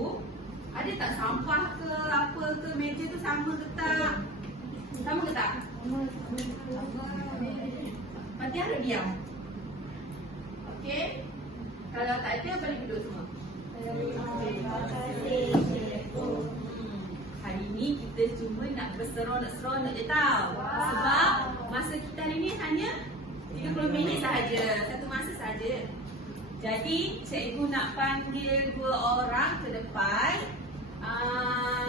dulu. Ada tak sampah ke apa ke meja tu sama ke tak? Sama ke tak? Sama. Fatihah duduk diam. Okey. Kalau tak ada boleh duduk semua. Hari ni kita cuma nak berseronok-seronok je tau. Sebab masa kita hari ni hanya 30 minit sahaja. Satu masa sahaja. Jadi cikgu nak panggil 2 orang ke depan.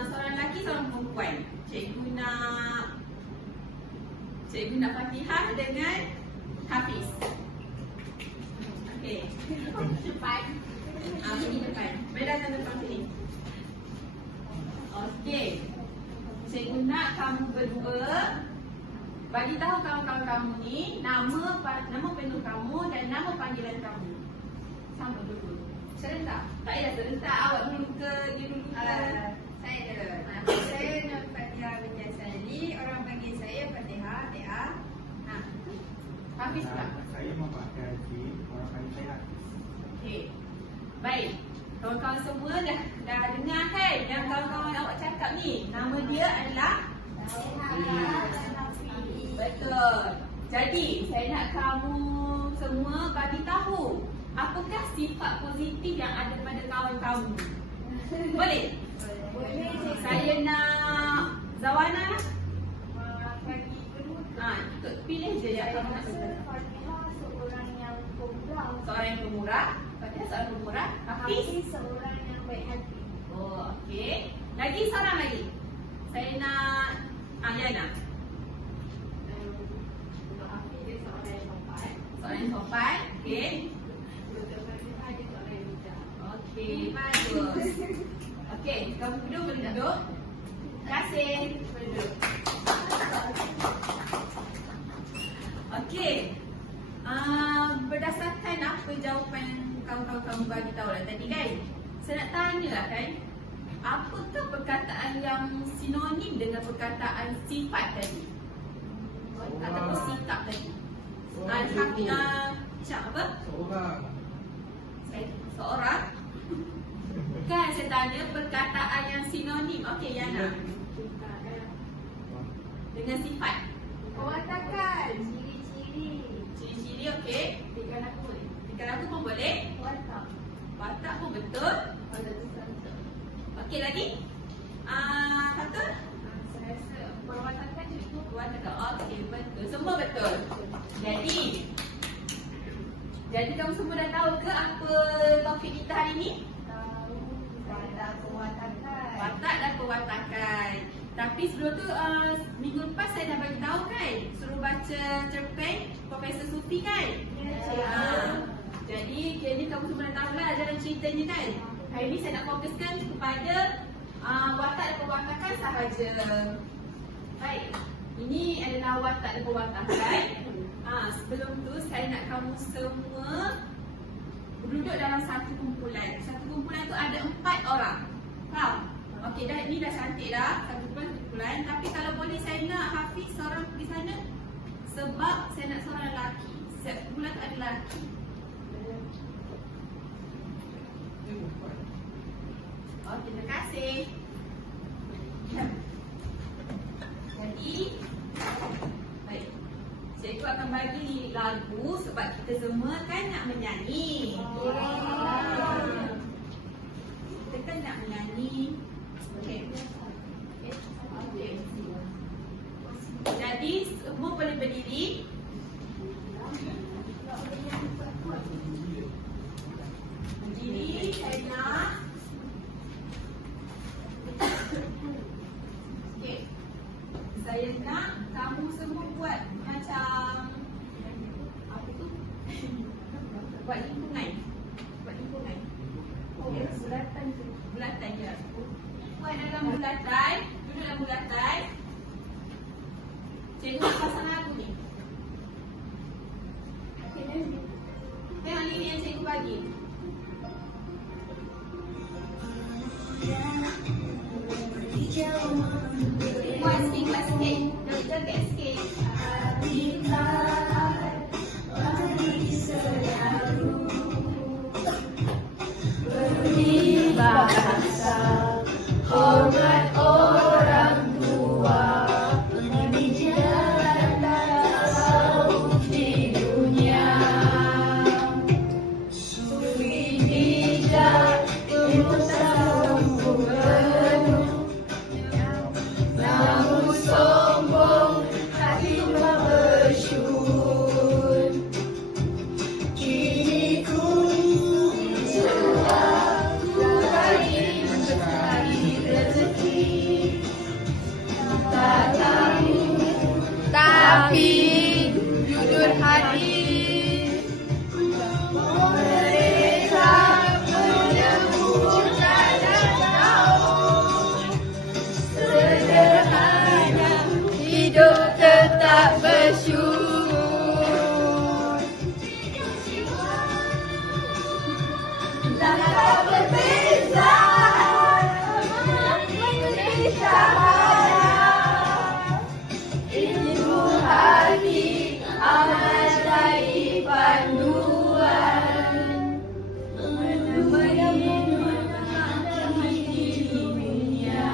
Seorang lelaki, seorang perempuan. Cikgu nak Fatihah dengan Hafiz. Okey. Depan. Ini depan. Mari datang depan sini. Okey. Cikgu nak kamu berdua bagi tahu kawan-kawan kamu ni nama penuh kamu dan nama panggilan kamu. Sama dulu. Serentak? Tak payah serentak. Awak dulu ke dia dulu ke? Saya dulu. Nama saya Nur Fatihah binti Asali. Orang panggil saya Fatihah, Tia. Hafiz pula. Saya Muhammad Haji. Orang panggil saya Hafiz. Okey. Baik. Kawan-kawan semua dah dengar kan yang kawan-kawan awak cakap ni. Nama dia adalah betul. Jadi, saya nak kamu semua bagi tahu apakah sifat positif yang ada pada kawan kamu. Boleh? Boleh. Saya nak Zawana lah. Bagi kedua. Pilih je yang kamu nak suka. Fatihah seorang yang pemurah. Seorang yang pemurah. Fatihah seorang pemurah. Hafiz. Seorang yang baik hati. Oh, okey. Lagi seorang lagi. Saya nak Yana. Untuk Hafiz dia seorang yang sopan. Seorang yang sopan. Okey. Untuk Fatihah dia seorang yang bijak. Okey, bagus. Okey, kamu duduk, boleh duduk. Terima kasih. Boleh duduk. Okey. Berdasarkan apa jawapan kawan-kawan kamu bagi tahu lah tadi kan? Saya nak tanya lah kan, apakah perkataan yang sinonim dengan perkataan sifat tadi? Ataupun sikap tadi? Cak apa? Seorang? Kan saya tanya perkataan yang sinonim. Okey, Yana. Dengan sifat. Kewatakan, ciri-ciri. Ciri-ciri okey. Tingkah laku boleh. Tingkah laku pun boleh. Watak. Watak pun betul. Watak tu satu. Okey lagi? Satu? Saya rasa perwatakan juga. Watak. Okey, betul. Semua betul. Jadi kamu semua dah tahu ke apa topik kita hari ni? Tahu watak kewatakan. Watak dan pewatakan. Tapi sebelum tu minggu lepas saya dah bagi tahu kan, suruh baca cerpen Profesor Sufi kan? Ya. Jadi kira ni kamu semua dah tahu lah jalan ceritanya kan? Hari ni saya nak fokuskan kepada watak dan pewatakan sahaja. Baik, ini adalah watak dan pewatakan. Sebelum tu saya nak kamu semua duduk dalam satu kumpulan. Satu kumpulan tu ada 4 orang. Faham? Okey, ni dah cantik dah. Satu kumpulan. Tapi kalau boleh saya nak Hafiz seorang pergi sana. Sebab saya nak seorang lelaki. Setiap kumpulan tu ada lelaki. Okey, terima kasih. Jadi, baik. Cikgu akan bagi lagu sebab kita semua kan nak menyanyi. Kita kan nak menyanyi. Okey. Okey. Jadi semua boleh berdiri. Berdiri, saya nak. Okey. Saya nak kamu semua buat macam apa tu? Buat lingkungan. Buat lingkungan. Ya, bulatan je. Bulatan je. Buat dalam bulatan. Duduk dalam bulatan. Cikgu nak pasang lagu ni. Okey, tengok lirik yang cikgu bagi. Buat sikit sikit. Joget sikit. Bahasa Ilahi, jujur hati. Mereka menemukan tahu sederhana, hidup tetap bersyukur. Langkah berbeza menjadi syahadat, ilmu hati amal jadi panduan, menemani dunia.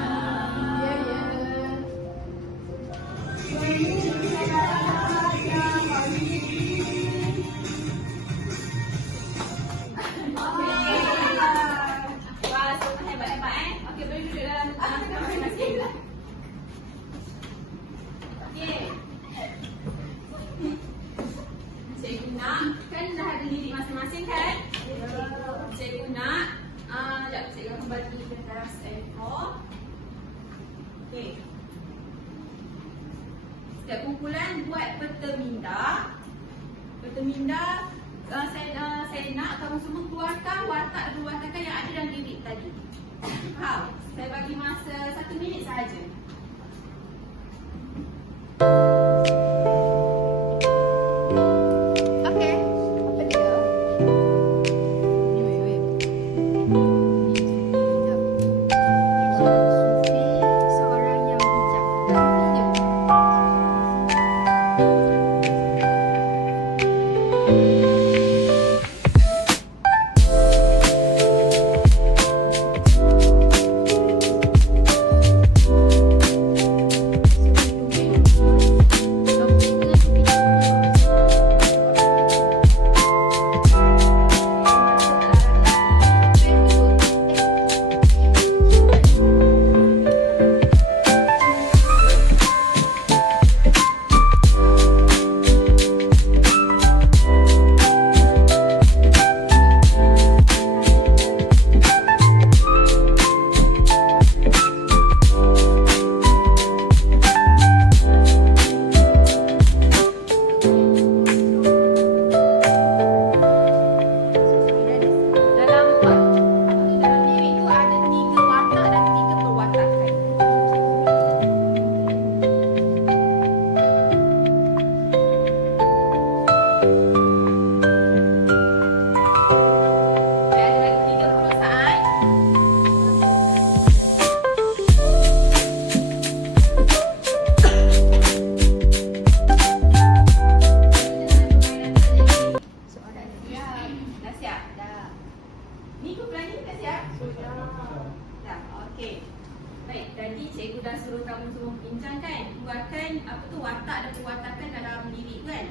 Wah, semua hebat-hebat Okey, boleh duduk dalam tempat masing-masing. Okey. Cikgu nak, kan dah ada lirik masing-masing kan? Cikgu nak, sekejap cikgu akan bagi kertas A4. Okey. Setiap kumpulan buat peta minda. Peta minda, saya nak kamu semua keluarkan watak dan watakan yang ada dalam lirik tadi. Faham? Saya bagi masa 1 minit sahaja. Okey, apa dia? Sufi seorang yang bijak dan bijak. Dalam lirik tu ada 3 watak dan 3 perwatakan. Saya ada lagi 30 saat. Soalan siap. Dah siap? Dah. Ni kumpulan ni dah siap? Dah. Okey. Baik, tadi cikgu dah suruh kamu semua bincangkan, keluarkan apa tu watak dan perwatakan dalam lirik kan?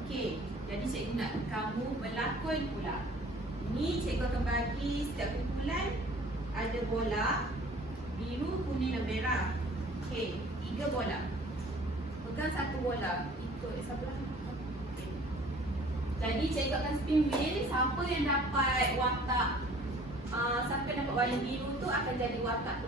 Okey. Jadi cikgu nak kamu berlakon pula. Ni cikgu akan bagi setiap kumpulan ada bola biru, kuning dan merah. Okey, 3 bola. Pegang 1 bola. Ikut sebelah. Okey. Jadi cikgu akan spin wheel, siapa yang dapat watak siapa yang dapat warna biru tu akan jadi watak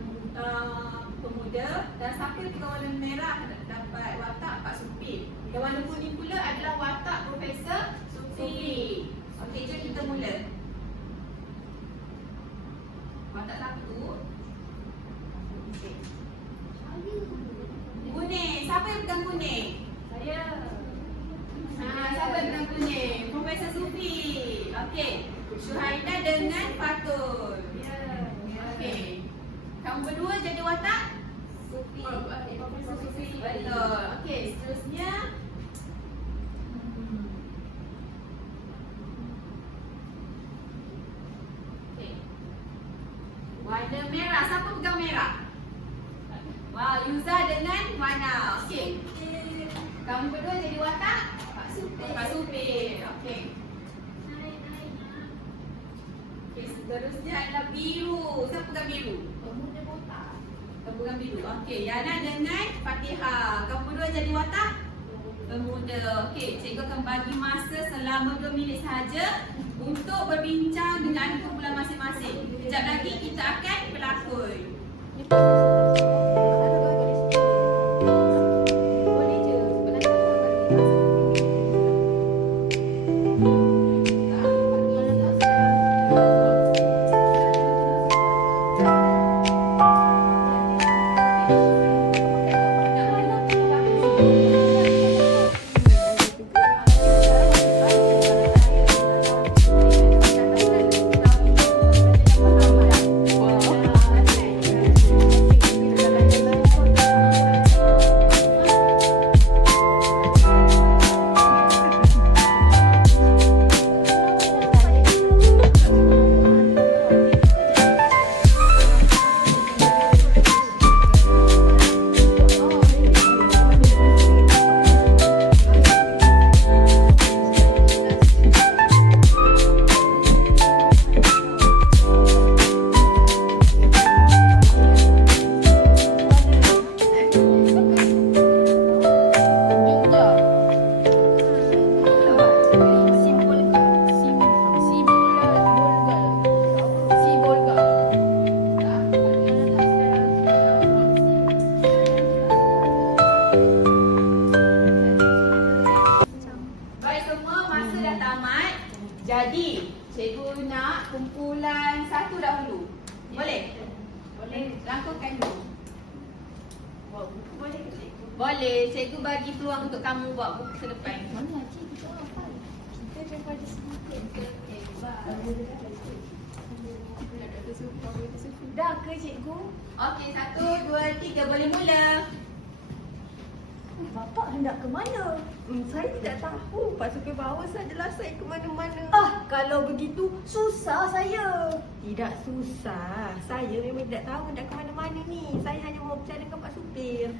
pemuda, dan siapa yang pegang warna merah akan dapat watak Pak Supir. Dan warna kuning pula adalah watak Profesor Sufi. Okey, jom kita mula. Watak siapa tu? Okey. Kuning, siapa yang pegang kuning? Saya. Siapa yang pegang kuning? Profesor Sufi. Okey. Syuhaida dengan Fatul. Ya. Okey. Kamu berdua jadi watak? Sufi. Profesor Sufi. Betul. Okey, seterusnya. Okey. Warna merah. Siapa pegang merah? Wah, Yuza dengan Wana. Okey. Kamu berdua jadi watak? Pak Supir. Pak Supir. Okey. Okey, seterusnya adalah biru. Siapa pegang biru? Pemuda botak. Kamu pegang biru. Okey, Yana dengan Fatihah. Kamu berdua jadi watak? Pemuda. Okey, cikgu akan bagi masa selama 2 minit sahaja untuk berbincang dengan kumpulan masing-masing. Sekejap lagi kita akan berlakon. Boleh je, sebelah sana. boleh. Cikgu bagi peluang untuk kamu buat buku ke depan. Mana cik kita apa? Kita daripada sedikit. Dah ke cikgu? Okey, 1, 2, 3 boleh mula. Bapak hendak ke mana? Saya tidak tahu. Pak Supir bawa sajalah saya ke mana-mana. Kalau begitu susah saya. Tidak susah. Saya memang tidak tahu nak ke mana-mana ni. Saya hanya mau bercakap dengan Pak Supir.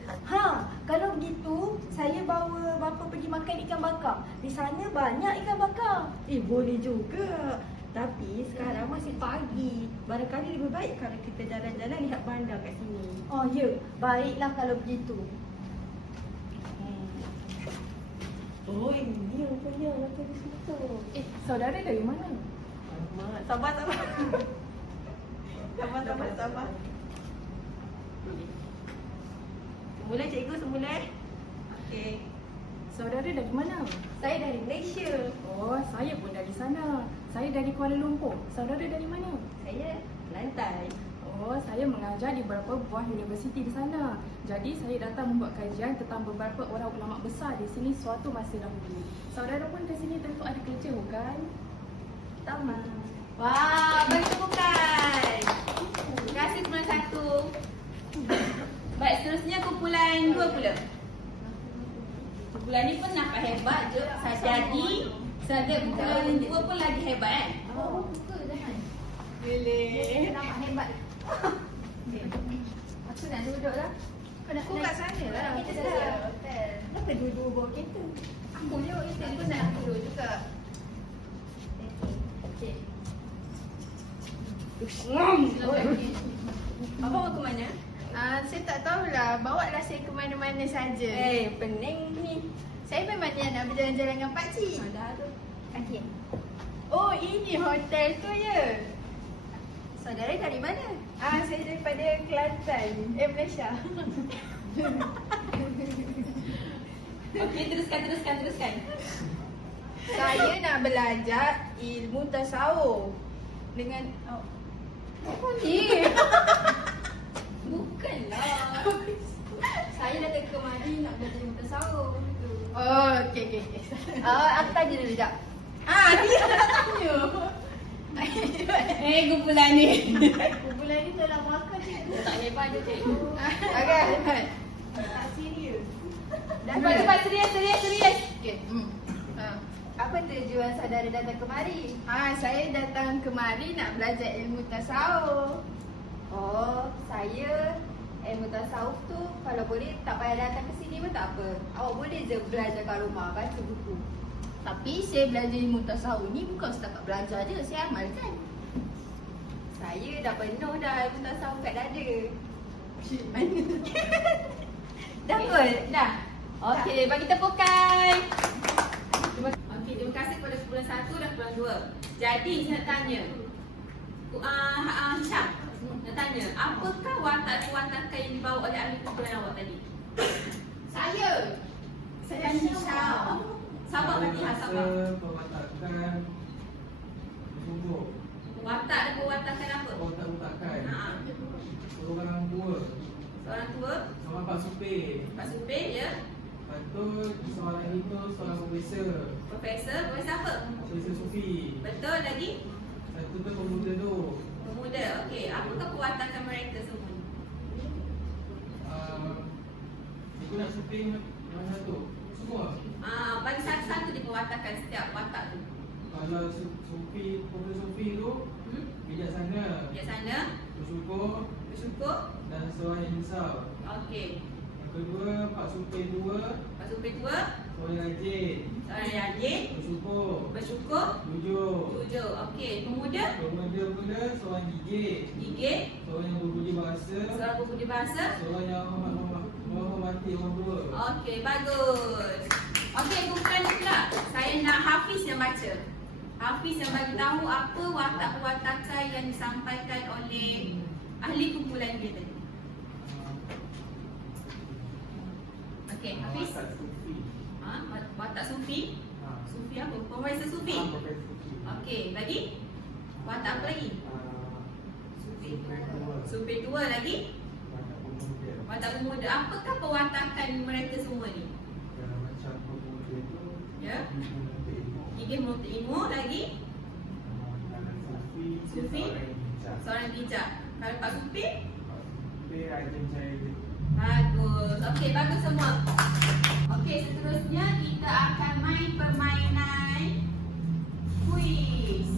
Kalau begitu saya bawa bapa pergi makan ikan bakar. Di sana banyak ikan bakar. Boleh juga. Tapi sekarang masih pagi. Barangkali lebih baik kalau kita jalan-jalan lihat bandar kat sini. Oh ya, baiklah kalau begitu. Oh, ini rupanya apa di situ. Saudara dari mana? Alamak, sabar. Sabar. Semula cikgu, semula. Okey. Saudara dari mana? Saya dari Malaysia. Oh, saya pun dari sana. Saya dari Kuala Lumpur. Saudara dari mana? Saya Kelantan. Oh, saya mengajar di beberapa buah universiti di sana. Jadi saya datang membuat kajian tentang beberapa orang ulama besar di sini suatu masa dahulu. Saudara pun ke sini tentu ada kerja, bukan? Tamat. Wah, bagi tepukan. Terima kasih kumpulan 1. Baik, seterusnya kumpulan 2 pula. Kumpulan ni pun nampak hebat je. Jadi, saja kumpulan 2 pun lagi hebat kan? Oh, buka jangan. Boleh. Nampak hebat. Aku nak duduk lah. Aku kat sana lah. Kita Kita dah. hotel. Kenapa dua-dua bawa kereta? Aku duduk itu. Aku nak duduk juga. Okey. Abang mau ke mana? Saya tak tahulah. Bawa lah saya ke mana-mana saja. Pening ni. Saya memang nak berjalan-jalan dengan pakcik. Dah tu. Kaki. Oh, ini hotel tu ya? Saudara dari mana? Saya daripada Kelantan. Malaysia. Okey, teruskan. Saya nak belajar ilmu tasawuf. Dengan... Apa ni? Bukanlah. Saya datang kemari nak belajar ilmu tasawuf. Oh, okey. Aku tanya dulu sekejap. Dia tanya. Kumpulan ni. Kumpulan ni dalam belakang cikgu. Tak hebat je cikgu. Agak. Tak serius. Lepas serius. Okey. Apa tujuan saudara datang kemari? Saya datang kemari nak belajar ilmu tasawuf. Oh, saya ilmu tasawuf tu kalau boleh tak payah datang ke sini pun tak apa. Awak boleh je belajar kat rumah, baca buku. Tapi saya belajar ilmu tasawuf ni bukan setakat belajar je, saya amalkan. Saya dah penuh dah ilmu tasawuf kat dada. Dah kot? Dah. Okey, bagi tepukan. Okey, terima kasih kepada kumpulan 1 dan kumpulan 2. Jadi saya nak tanya. Hisham, nak tanya, apakah watak-watakan yang dibawa oleh ahli kumpulan awak tadi? Saya Hisham. Sabar Fatihah, sabar. Perwatakan sungguh. Watak dan perwatakan apa? Perwatakan Ha. Seorang tua Seorang tua, sama Pak Supir. Pak Supir ya. Lepas tu seorang itu seorang profesor Profesor apa? Profesor Sufi. Betul lagi? Satu tu pemuda tu. Pemuda. Okey, apakah perwatakan mereka semua? Aku nak Supir mana satu? Semua. Bagi satu-satu di perwatakan setiap watak tu. Kalau Sufi, Profesor Sufi tu bijaksana, Biasanya bersyukur bersyukur. dan seorang yang insaf. Okey. Yang kedua, Pak Supir tua, Pak Supir tua, seorang yang rajin, seorang yang rajin, bersyukur, bersyukur, jujur. jujur. Okey, pemuda, Pemuda pula seorang gigih, gigih, seorang yang berbudi bahasa, seorang berbudi bahasa. seorang yang menghormati orang tua. Okey, bagus. Okey, kumpulan ni pula. Saya nak Hafiz yang baca. Hafiz yang bagi tahu apa watak-watakan yang disampaikan oleh ahli kumpulan dia tadi. Okey, Hafiz. Watak Sufi. Watak Sufi. Sufi apa? Profesor Sufi. Profesor Sufi. Okey, lagi? Watak apa lagi? Sufi tua. Sufi tua lagi? Watak pemuda. pemuda. Watak pemuda. Apakah perwatakan mereka semua ni? Macam pemuda tu Ya. gigi menuntut ilmu. Gigi menuntut ilmu lagi. Kalau Sufi, Sufi? seorang yang bijak. Seorang bijak. Kalau Pak Sufi? Sufi rajin cari rezeki. Bagus. Okey, bagus semua. Okey, seterusnya kita akan main permainan kuis.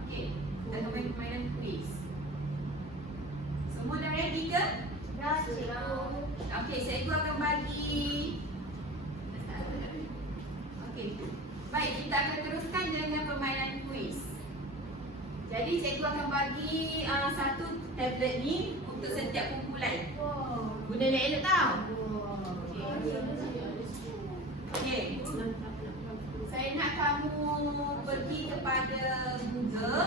Okey, kita akan main permainan kuis. Semua dah ready ke? Dah, cikgu. Okey, cikgu akan bagi. Okey. Baik, kita akan teruskan dengan permainan kuis. Jadi cikgu akan bagi satu tablet ni untuk setiap kumpulan. Guna elok-elok tau. Okey. Saya nak kamu pergi kepada Google.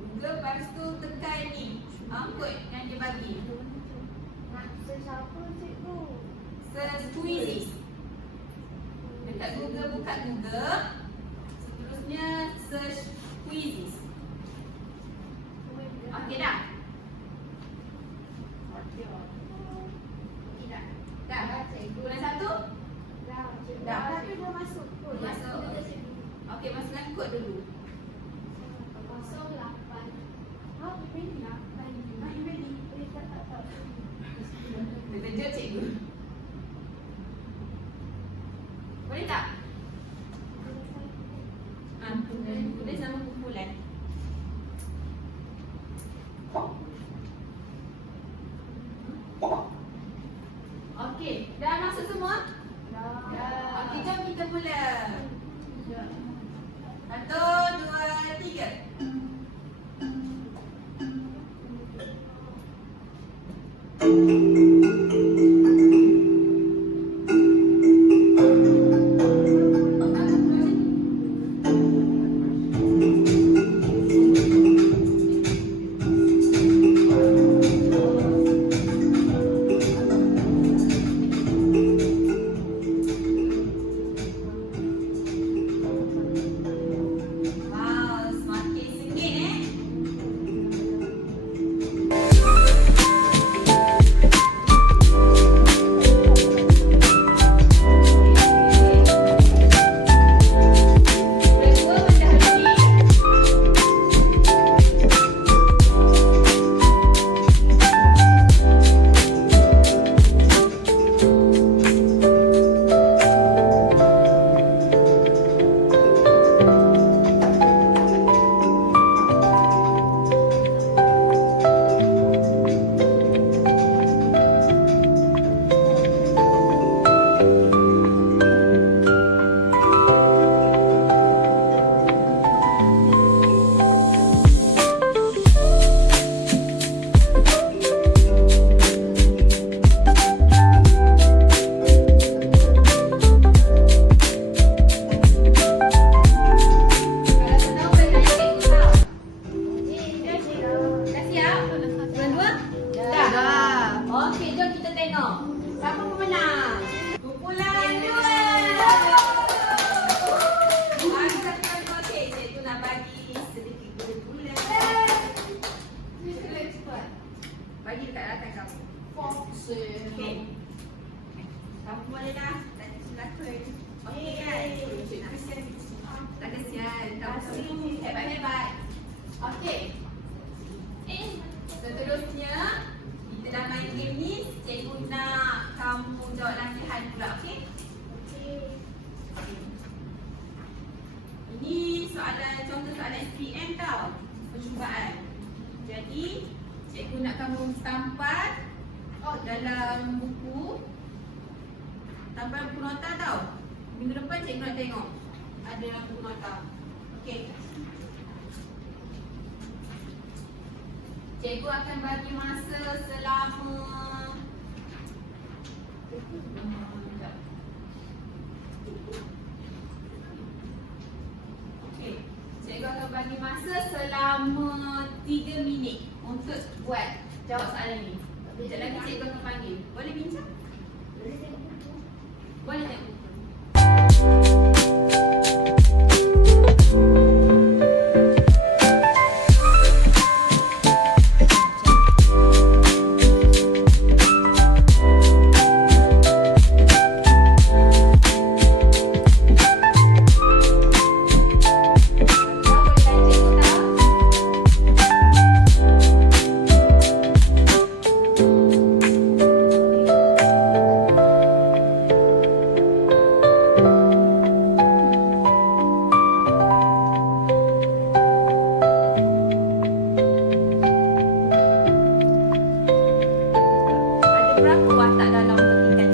Google, lepas tu tekan ni. Kod yang dia bagi. Nak search apa, cikgu? Search quizzes. Dekat Google, buka Google. Seterusnya search quizzes. Okey dah? Okey dah? Dah? Dah, cikgu. Bulan satu? Dah, cikgu. Dah. Tapi dah masuk kot. Masuk. Okey, masukkan kod dulu. 08. Oh, ready? Are you ready? Dia kejut cikgu. Boleh tak? Tulis nama kumpulan. Okey, dah masuk semua? Dah. Okey, jom kita mula. 1, 2, 3. Wow, semakin sengit Berdua mendahului. Kalau senang boleh tanya cikgu tau. Dah siap? Dua-dua? Dah. Okey, jom kita tengok. Siapa pemenang? Kumpulan 2. Okey, cikgu nak bagi sedikit gula-gula. Bagi dekat rakan kamu. Okey. Kamu boleh dah. Tadi silakan. Okey kan? Nak kesian. Tak kesian. Kamu semua hebat-hebat. Okey. Seterusnya, kita dah main game ni. Cikgu nak kamu jawab latihan pula, okey? Ini soalan, contoh soalan SPM tau. Percubaan. Jadi, cikgu nak kamu tampan dalam buku. Tampan buku nota tau. Minggu depan cikgu nak tengok. Ada dalam buku nota. Okey. Cikgu akan bagi masa selama Okey. Cikgu akan bagi masa selama 3 minit untuk buat jawab soalan ni. Sekejap lagi cikgu akan panggil. Boleh bincang? Boleh tengok buku. berapa watak dalam petikan?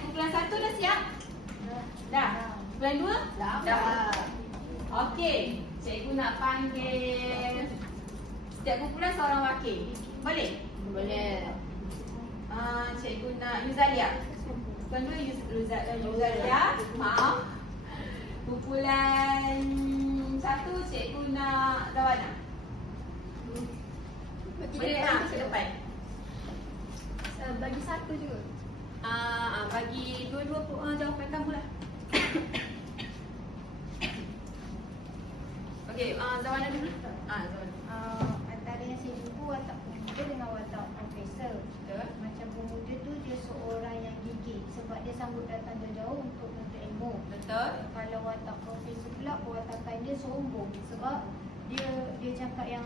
Kumpulan 1 dah siap? Dah. Kumpulan 2? Dah. Okey, cikgu nak panggil setiap kumpulan seorang wakil. Boleh? Boleh. Cikgu nak Yuzalia. Kumpulan 2 Yuzalia. Maaf. Kumpulan 1 cikgu nak Zawana. Boleh tak ke depan? Bagi satu juga. Bagi dua-dua jawapan kamu lah. Okey, Zawana dulu. Zawana. Antara yang saya jumpa watak pemuda dengan watak profesor. Betul. Macam pemuda tu dia seorang yang gigih sebab dia sanggup datang jauh-jauh untuk menuntut ilmu. Betul. Kalau watak profesor pula perwatakan dia sombong sebab dia cakap yang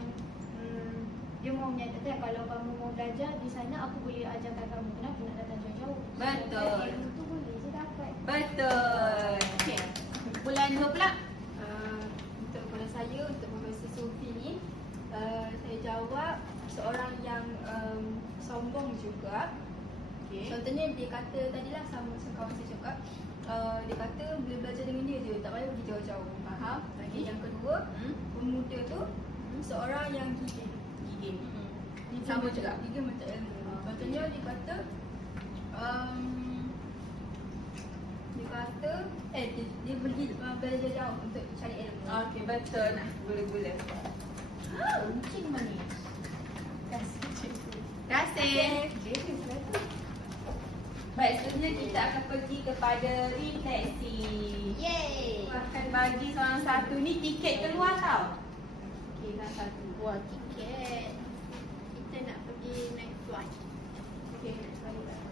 dia mau menyatakan kalau kamu mau belajar di sana aku boleh ajarkan kamu, kenapa nak datang jauh-jauh. Betul. Ilmu tu boleh je dapat. Betul. Okey. Kumpulan 2 pula. Untuk kumpulan saya, untuk Profesor Sofi ni, saya jawab seorang yang sombong juga. Okey. Contohnya dia kata tadilah sama kawan saya cakap, dia kata boleh belajar dengan dia je, tak payah pergi jauh-jauh. Faham? Lagi yang kedua, pemuda tu seorang yang gigih. Gigih. Dia Sama juga. Dia macam ilmu. Contohnya dia kata dia pergi belajar jauh untuk cari ilmu. Okey, betul. Nak gula-gula. Kucing manis. Terima kasih. Baik, seterusnya kita akan pergi kepada refleksi. Yeay. Akan bagi seorang satu ni tiket keluar tau. Okey, dah satu. Buat tiket. Kita nak pergi naik flight. Okey, next kali lah.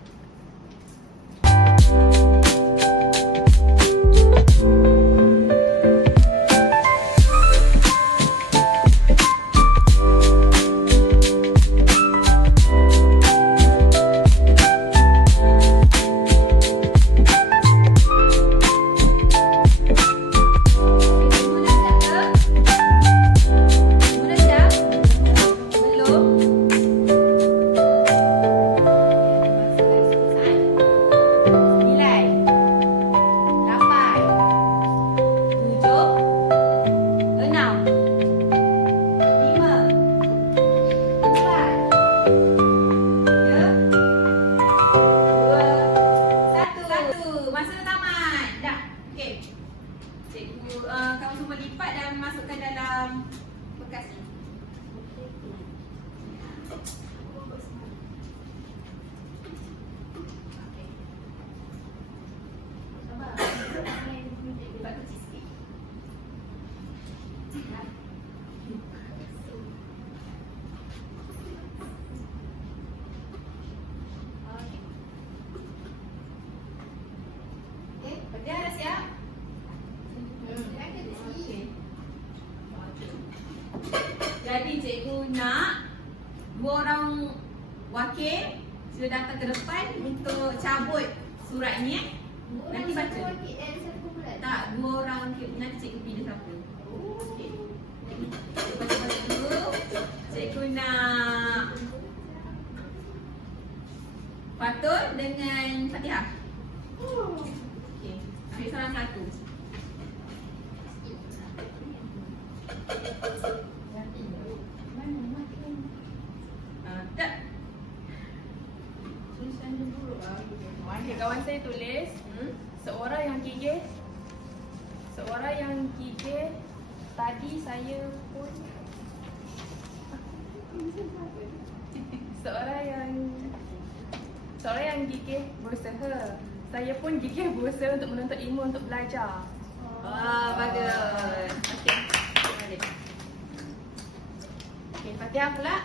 Kamu semua lipat dan masukkan dalam bekas ni. Okey. Sabar. Lipat kecil sikit. Okey, pedas dah siap? Jadi cikgu nak dua orang wakil sila datang ke depan untuk cabut surat ni Nanti baca. Tak, dua orang wakil. Nanti cikgu pilih siapa. Okey. Cikgu baca dulu. Cikgu nak Fatul dengan Fatihah. Okey. Ambil seorang satu. Tak. Tulisan dulu. Okey, kawan saya tulis seorang yang gigih Seorang yang gigih tadi saya pun seorang yang gigih berusaha. Saya pun gigih berusaha untuk menuntut ilmu untuk belajar. Bagus. Okey. Okey, Fatihah pula.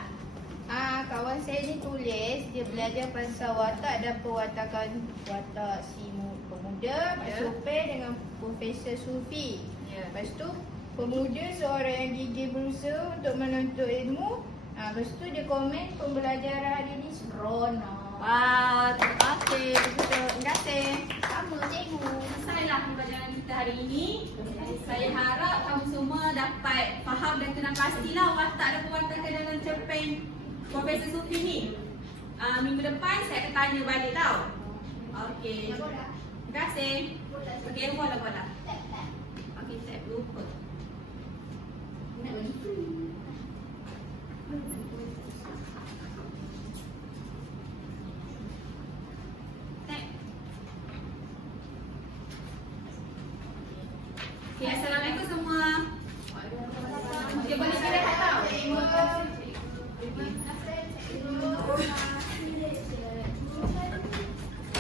Kawan saya ni tulis dia belajar pasal watak dan perwatakan watak si pemuda, Pak Sopir dengan Profesor Sufi. Lepas tu pemuda seorang yang gigih berusaha untuk menuntut ilmu. Lepas tu dia komen pembelajaran hari ni seronok. Terima kasih. Betul. Terima kasih. Sama cikgu. Selesailah pembelajaran kita hari ini. Saya harap kamu semua dapat faham dan kenal pastilah watak dan perwatakan dalam cerpen Profesor Sufi ni. Minggu depan saya akan tanya balik tau. Okey. Terima kasih. Okey, bola. Okey, saya lupa. Nak bagi free. Okay, Assalamualaikum semua. Okay, boleh kira tak tahu? Terima kasih.